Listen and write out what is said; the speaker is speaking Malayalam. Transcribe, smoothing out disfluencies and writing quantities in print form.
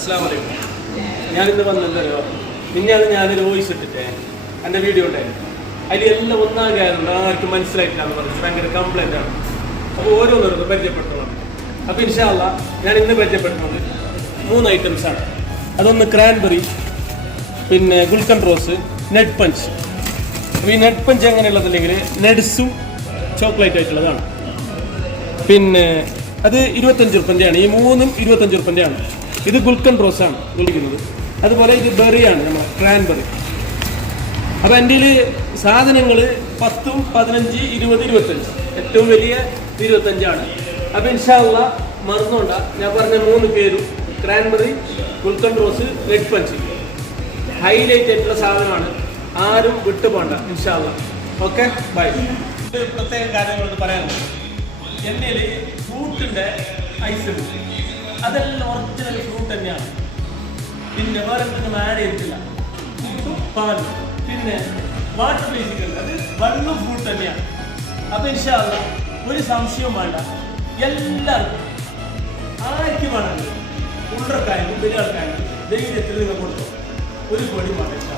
അസ്സലാമു അലൈക്കും. ഞാനിന്ന് വന്നെന്തോ ഞാനൊരു വോയിസ് ഇട്ടിട്ടേ എൻ്റെ വീഡിയോ ഉണ്ടായിരുന്നു. അതിൽ എല്ലാം ഒന്നാകെ ആയതുകൊണ്ട് ആർക്കും മനസ്സിലായിട്ടില്ലാന്ന് പറഞ്ഞു. ഭയങ്കര കംപ്ലൈൻ്റ് ആണ്. അപ്പോൾ ഓരോന്നോരോന്ന് പരിചയപ്പെടുത്തണം. അപ്പോൾ ഇൻഷാ അല്ലാഹ് ഞാൻ ഇന്ന് പരിചയപ്പെടുത്തുന്നത് 3 ഐറ്റംസാണ്. അതൊന്ന് ക്രാൻബെറി, പിന്നെ ഗുൽക്കൻ റോസ്, നെഡ് പഞ്ച്. അപ്പോൾ ഈ നെഡ് പഞ്ച് എങ്ങനെയുള്ളതല്ലെങ്കിൽ നെഡ്സും ചോക്ലേറ്റ് ആയിട്ടുള്ളതാണ്. പിന്നെ അത് 25 റുപ്യൻ്റെയാണ്. ഈ 3ഉം 25 റുപ്യൻ്റെയാണ്. ഇത് ഗുൽക്കൻ റോസാണ് വിളിക്കുന്നത്. അതുപോലെ ഇത് ബെറിയാണ്, നമ്മുടെ ക്രാൻബെറി. അപ്പോൾ എൻ്റെ സാധനങ്ങൾ 10, 15, 20, 25. ഏറ്റവും വലിയ 25ആണ്. അപ്പോൾ ഇൻഷാ അല്ലാഹ് മറന്നുകൊണ്ട ഞാൻ പറഞ്ഞ 3 പേരും ക്രാൻബെറി, ഗുൽക്കൻ റോസ്, നെഡ് പഞ്ച് ഹൈലൈറ്റ് ആയിട്ടുള്ള സാധനമാണ്. ആരും വിട്ടുപോകണ്ട ഇൻഷാ അല്ലാഹ്. Okay, by. പ്രത്യേക കാര്യങ്ങളൊന്ന് പറയാനുണ്ട്. എൻ്റെ ഫ്രൂട്ടിൻ്റെ ഐസ് ഉണ്ട്. അതെല്ലാം ഒറിജിനൽ ഫ്രൂട്ട് തന്നെയാണ്. പിന്നെ വേറെ എന്തെങ്കിലും ആഡ് ചെയ്തിട്ടില്ല. ഫ്രൂട്ടും പാലും പിന്നെ വാട്ടർ ബേസിക് ഉണ്ട്. അത് വെള്ളം ഫ്രൂട്ട് തന്നെയാണ്. അപ്പോൾ ഇൻഷാ അല്ലാഹ് ഒരു സംശയവും വേണ്ട. എല്ലാവർക്കും ആർക്ക് വേണമെങ്കിലും ഉള്ളക്കായാലും വലിയ ആൾക്കായാലും ധൈര്യത്തിൽ നിങ്ങൾ കൊടുത്തു ഒരു കൊടി വേണ്ട.